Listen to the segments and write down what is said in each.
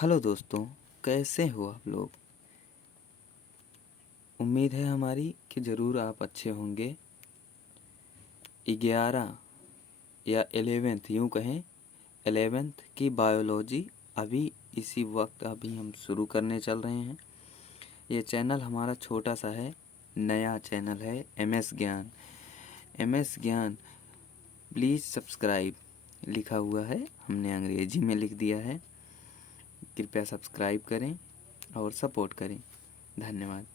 Hello दोस्तों, कैसे हो आप लोग। उम्मीद है हमारी कि ज़रूर आप अच्छे होंगे। 11 या 11th यूँ कहें 11th की बायोलॉजी अभी इसी वक्त अभी हम शुरू करने चल रहे हैं। ये चैनल हमारा छोटा सा है, नया चैनल है MS ज्ञान। MS ज्ञान प्लीज़ सब्सक्राइब लिखा हुआ है, हमने अंग्रेजी में लिख दिया है। कृपया सब्सक्राइब करें और सपोर्ट करें। धन्यवाद।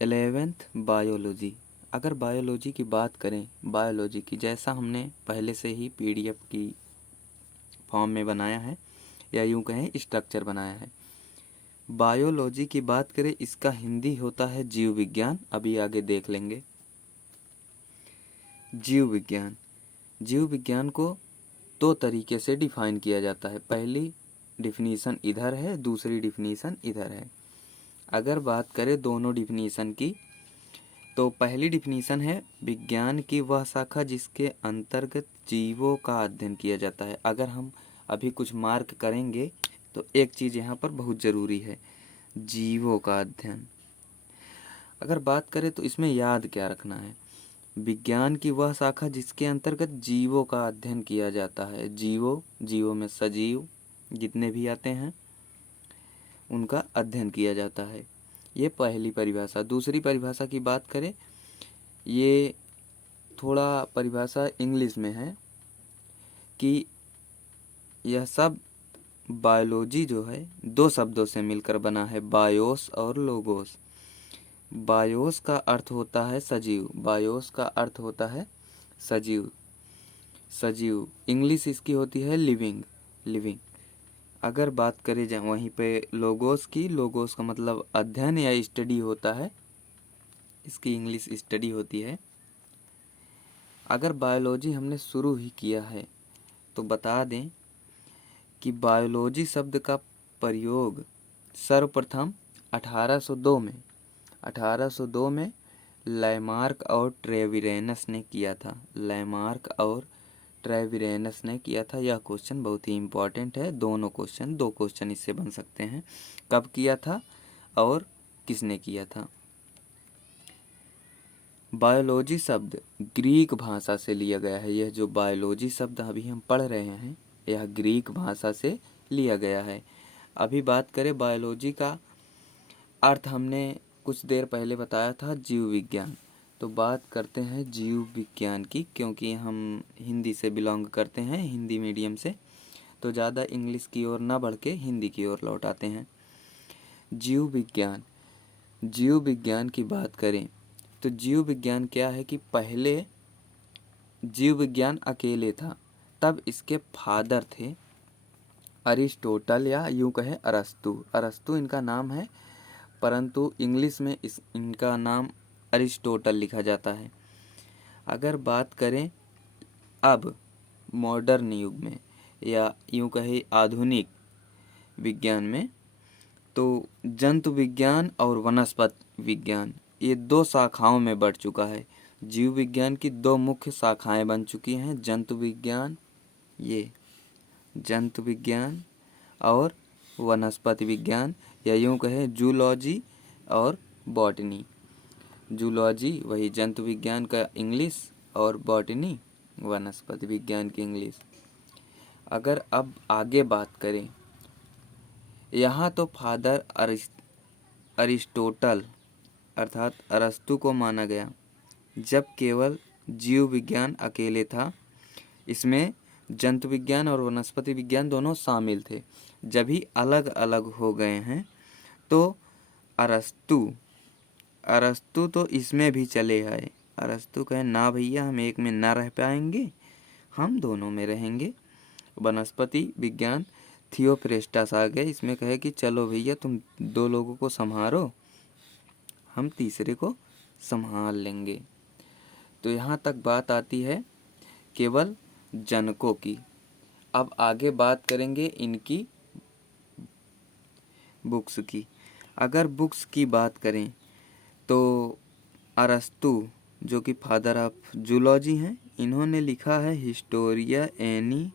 11th biology. अगर बायोलॉजी की बात करें, बायोलॉजी की जैसा हमने पहले से ही PDF की फॉर्म में बनाया है या यूँ कहें स्ट्रक्चर बनाया है। बायोलॉजी की बात करें, इसका हिंदी होता है जीव विज्ञान। अभी आगे देख लेंगे। जीव विज्ञान, जीव विज्ञान को दो तरीके से डिफाइन किया जाता है। पहली डिफिनीशन इधर है, दूसरी डिफिनीशन इधर है। अगर बात करें दोनों डिफिनीशन की, तो पहली डिफिनीशन है विज्ञान की वह शाखा जिसके अंतर्गत जीवों का अध्ययन किया जाता है। अगर हम अभी कुछ मार्क करेंगे तो एक चीज़ यहाँ पर बहुत ज़रूरी है, जीवों का अध्ययन। अगर बात करें तो इसमें याद क्या रखना है, विज्ञान की वह शाखा जिसके अंतर्गत जीवों का अध्ययन किया जाता है। जीवों में सजीव जितने भी आते हैं उनका अध्ययन किया जाता है। ये पहली परिभाषा। दूसरी परिभाषा की बात करें, ये थोड़ा परिभाषा इंग्लिश में है कि यह सब बायोलॉजी जो है दो शब्दों से मिलकर बना है, बायोस और लोगोस। बायोस का अर्थ होता है सजीव, बायोस का अर्थ होता है सजीव। सजीव इंग्लिश इसकी होती है लिविंग। अगर बात करें जाए वहीं पे लोगोस की, लोगोस का मतलब अध्ययन या स्टडी होता है, इसकी इंग्लिश स्टडी होती है। अगर बायोलॉजी हमने शुरू ही किया है तो बता दें कि बायोलॉजी शब्द का प्रयोग सर्वप्रथम 1802 में लैमार्क और ट्रेविरेनस ने किया था। लैमार्क और ट्रेविरेनस ने किया था। यह क्वेश्चन बहुत ही इम्पोर्टेंट है। दो क्वेश्चन इससे बन सकते हैं। कब किया था और किसने किया था। बायोलॉजी शब्द ग्रीक भाषा से लिया गया है। यह जो बायोलॉजी शब्द अभी हम पढ़ रहे हैं यह ग्रीक भाषा से लिया गया है। अभी बात करें बायोलॉजी का अर्थ, हमने कुछ देर पहले बताया था जीव विज्ञान। तो बात करते हैं जीव विज्ञान की, क्योंकि हम हिंदी से बिलोंग करते हैं, हिंदी मीडियम से, तो ज़्यादा इंग्लिश की ओर ना बढ़ के हिंदी की ओर लौट आते हैं। जीव विज्ञान, जीव विज्ञान की बात करें तो जीव विज्ञान क्या है कि पहले जीव विज्ञान अकेले था, तब इसके फादर थे अरिस्टोटल या यूँ कहे अरस्तु इनका नाम है, परंतु इंग्लिश में इनका नाम अरिस्टोटल लिखा जाता है। अगर बात करें अब मॉडर्न युग में या यूँ कहे आधुनिक विज्ञान में, तो जंतु विज्ञान और वनस्पति विज्ञान ये दो शाखाओं में बढ़ चुका है। जीव विज्ञान की दो मुख्य शाखाएं बन चुकी हैं, जंतु विज्ञान और वनस्पति विज्ञान, या यूँ कहें जूलॉजी और बॉटनी। जूलॉजी वही जंतु विज्ञान का इंग्लिश और बॉटनी वनस्पति विज्ञान की इंग्लिश। अगर अब आगे बात करें, यहाँ तो फादर अरिस्टोटल अर्थात अरस्तु को माना गया जब केवल जीव विज्ञान अकेले था। इसमें जंतु विज्ञान और वनस्पति विज्ञान दोनों शामिल थे। जब ही अलग अलग हो गए हैं तो अरस्तु तो इसमें भी चले आए। अरस्तु कहे ना भैया, हम एक में ना रह पाएंगे, हम दोनों में रहेंगे। वनस्पति विज्ञान थियोफ्रेस्टस आ गए, इसमें कहे कि चलो भैया तुम दो लोगों को संभालो, हम तीसरे को संभाल लेंगे। तो यहाँ तक बात आती है केवल जनकों की। अब आगे बात करेंगे इनकी बुक्स की। अगर बुक्स की बात करें तो अरस्तु जो कि फादर ऑफ जूलॉजी हैं, इन्होंने लिखा है हिस्टोरिया एनिमलियम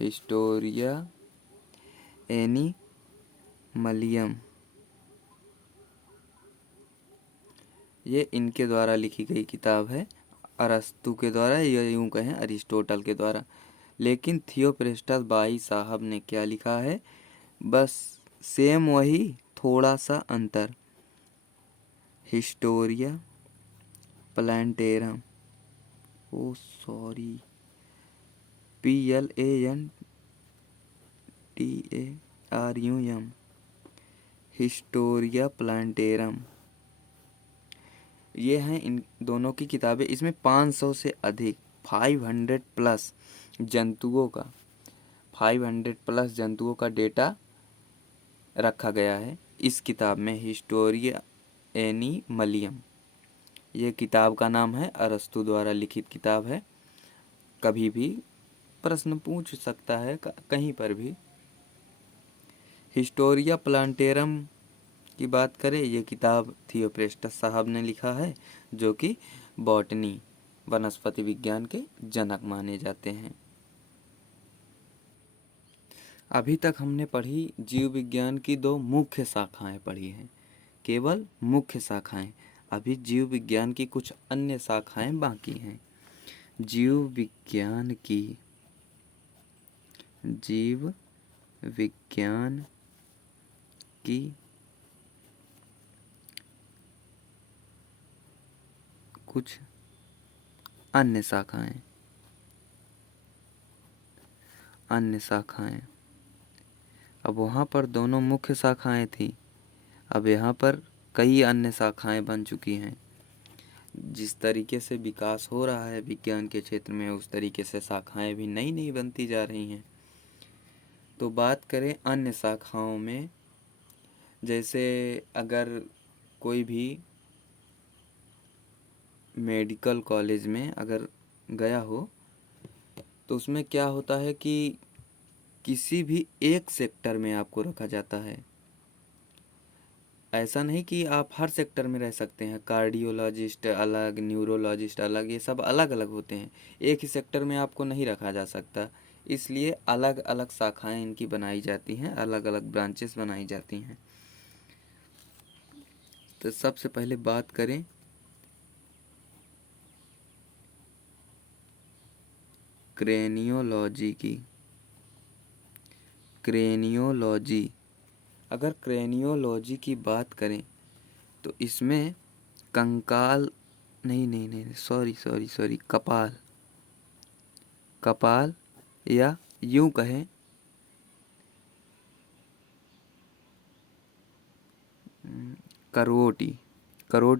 हिस्टोरिया एनिमलियम, ये इनके द्वारा लिखी गई किताब है, अरस्तु के द्वारा या यूं कहें अरिस्टोटल के द्वारा। लेकिन थियोप्रेस्टस भाई साहब ने क्या लिखा है, बस सेम वही, थोड़ा सा अंतर। हिस्टोरिया प्लांटेरम, ओ सॉरी, PLANTARUM, हिस्टोरिया प्लांटेरम, ये हैं इन दोनों की किताबें। इसमें 500 से अधिक 500 प्लस जंतुओं का 500 प्लस जंतुओं का डेटा रखा गया है इस किताब में, हिस्टोरिया एनिमलियम। ये किताब का नाम है, अरस्तु द्वारा लिखित किताब है। कभी भी प्रश्न पूछ सकता है कहीं पर भी। हिस्टोरिया प्लांटेरम की बात करें, ये किताब थियोप्रेस्टस साहब ने लिखा है, जो कि बॉटनी वनस्पति विज्ञान के जनक माने जाते हैं। अभी तक हमने पढ़ी जीव विज्ञान की 2 मुख्य शाखाएं पढ़ी हैं, केवल मुख्य शाखाएं। अभी जीव विज्ञान की कुछ अन्य शाखाएं बाकी हैं। जीव विज्ञान की कुछ अन्य शाखाएं। अब वहाँ पर दोनों मुख्य शाखाएं थी, अब यहाँ पर कई अन्य शाखाएं बन चुकी हैं। जिस तरीके से विकास हो रहा है विज्ञान के क्षेत्र में, उस तरीके से शाखाएं भी नई नई बनती जा रही हैं। तो बात करें अन्य शाखाओं में, जैसे अगर कोई भी मेडिकल कॉलेज में अगर गया हो, तो उसमें क्या होता है कि किसी भी एक सेक्टर में आपको रखा जाता है। ऐसा नहीं कि आप हर सेक्टर में रह सकते हैं, कार्डियोलॉजिस्ट अलग, न्यूरोलॉजिस्ट अलग, ये सब अलग अलग होते हैं। एक ही सेक्टर में आपको नहीं रखा जा सकता, इसलिए अलग अलग शाखाएं इनकी बनाई जाती हैं, अलग अलग ब्रांचेस बनाई जाती हैं। तो सबसे पहले बात करें क्रेनियोलॉजी की। क्रेनियोलॉजी, अगर क्रेनियोलॉजी की बात करें तो इसमें कंकाल नहीं, सॉरी, कपाल या यूं कहें करोटी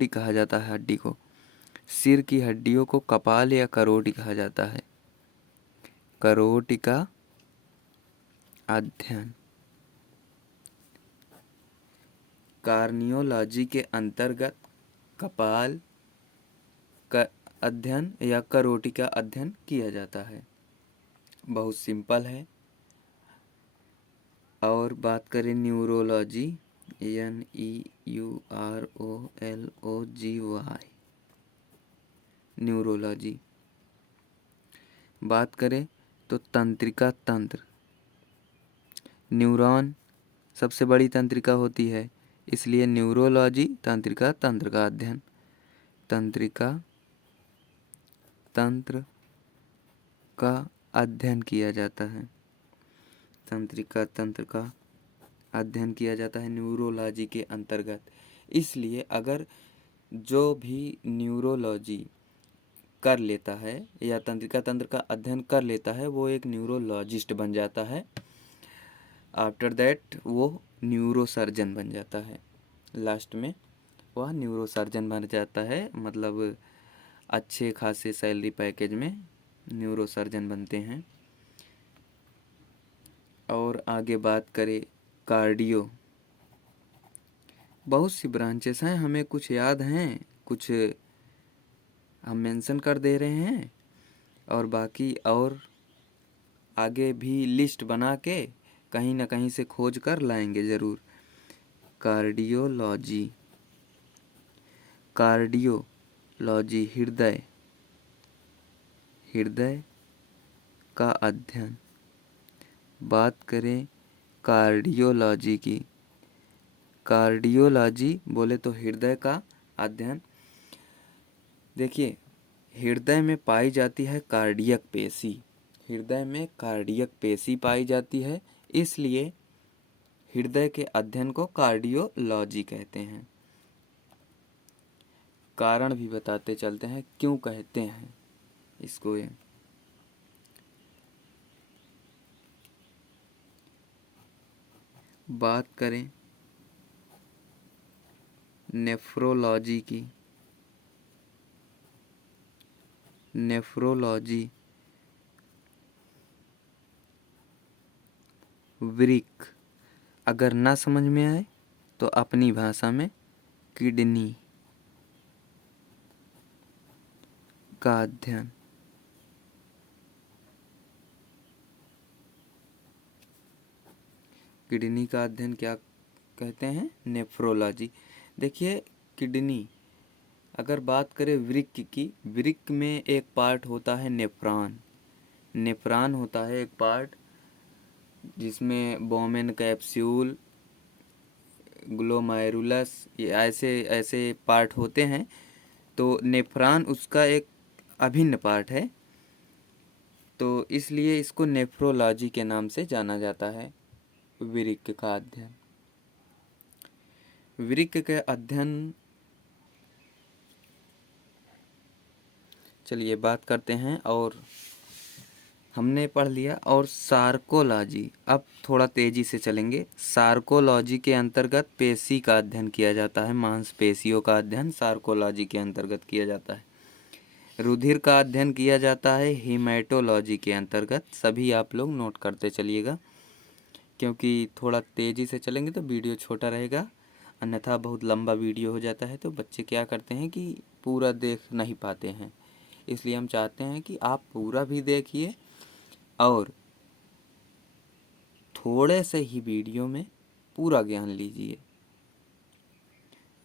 कहा जाता है हड्डी को। सिर की हड्डियों को कपाल या करोटी कहा जाता है। करोटी का अध्ययन कार्नियोलॉजी के अंतर्गत कपाल का अध्ययन या करोटी का अध्ययन किया जाता है। बहुत सिंपल है। और बात करें न्यूरोलॉजी, NEUROLOGY, न्यूरोलॉजी। बात करें तो तंत्रिका तंत्र, न्यूरॉन सबसे बड़ी तंत्रिका होती है, इसलिए न्यूरोलॉजी तंत्रिका तंत्र का अध्ययन। तंत्रिका तंत्र का अध्ययन किया जाता है, तंत्रिका तंत्र का अध्ययन किया जाता है न्यूरोलॉजी के अंतर्गत। इसलिए अगर जो भी न्यूरोलॉजी कर लेता है या तंत्रिका तंत्र का अध्ययन कर लेता है, वो एक न्यूरोलॉजिस्ट बन जाता है। आफ्टर दैट वो न्यूरोसर्जन बन जाता है। लास्ट में वह न्यूरोसर्जन बन जाता है, मतलब अच्छे खासे सैलरी पैकेज में न्यूरोसर्जन बनते हैं। और आगे बात करें कार्डियो, बहुत सी ब्रांचेस हैं, हमें कुछ याद हैं, कुछ हम मेंशन कर दे रहे हैं, और बाकी और आगे भी लिस्ट बना के कहीं ना कहीं से खोज कर लाएंगे ज़रूर। कार्डियोलॉजी हृदय का अध्ययन, बात करें कार्डियोलॉजी की, कार्डियोलॉजी बोले तो हृदय का अध्ययन। देखिए, हृदय में पाई जाती है कार्डियक पेशी, हृदय में कार्डियक पेशी पाई जाती है, इसलिए हृदय के अध्ययन को कार्डियोलॉजी कहते हैं। कारण भी बताते चलते हैं क्यों कहते हैं इसको ये। बात करें नेफ्रोलॉजी की, नेफ्रोलॉजी वृक्क, अगर ना समझ में आए तो अपनी भाषा में किडनी का अध्ययन। किडनी का अध्ययन क्या कहते हैं? नेफ्रोलॉजी। देखिए, किडनी अगर बात करें वृक्क की, वृक्क में एक पार्ट होता है नेफ्रॉन, नेफ्रॉन होता है एक पार्ट जिसमें बोमेन कैप्सूल, ग्लोमेरुलस, ये ऐसे ऐसे पार्ट होते हैं। तो नेफ्रॉन उसका एक अभिन्न पार्ट है, तो इसलिए इसको नेफ्रोलॉजी के नाम से जाना जाता है। वृक्क का अध्ययन, वृक्क के अध्ययन, चलिए बात करते हैं। और हमने पढ़ लिया। और सार्कोलॉजी, अब थोड़ा तेजी से चलेंगे। सार्कोलॉजी के अंतर्गत पेशी का अध्ययन किया जाता है, मांसपेशियों का अध्ययन सार्कोलॉजी के अंतर्गत किया जाता है। रुधिर का अध्ययन किया जाता है हीमेटोलॉजी के अंतर्गत। सभी आप लोग नोट करते चलिएगा, क्योंकि थोड़ा तेजी से चलेंगे तो वीडियो छोटा रहेगा, अन्यथा बहुत लंबा वीडियो हो जाता है तो बच्चे क्या करते हैं कि पूरा देख नहीं पाते हैं। इसलिए हम चाहते हैं कि आप पूरा भी देखिए और थोड़े से ही वीडियो में पूरा ज्ञान लीजिए।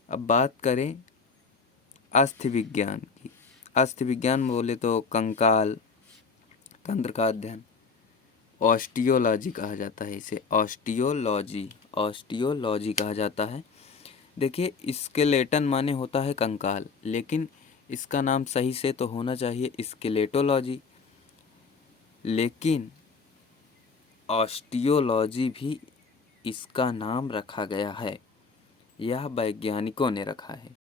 अब बात करें अस्थि विज्ञान की। अस्थि विज्ञान बोले तो कंकाल तंत्र का अध्ययन, ऑस्टियोलॉजी कहा जाता है इसे, ऑस्टियोलॉजी, ऑस्टियोलॉजी कहा जाता है। देखिए, स्केलेटन माने होता है कंकाल, लेकिन इसका नाम सही से तो होना चाहिए स्केलेटोलॉजी, लेकिन ऑस्टियोलॉजी भी इसका नाम रखा गया है, यह वैज्ञानिकों ने रखा है।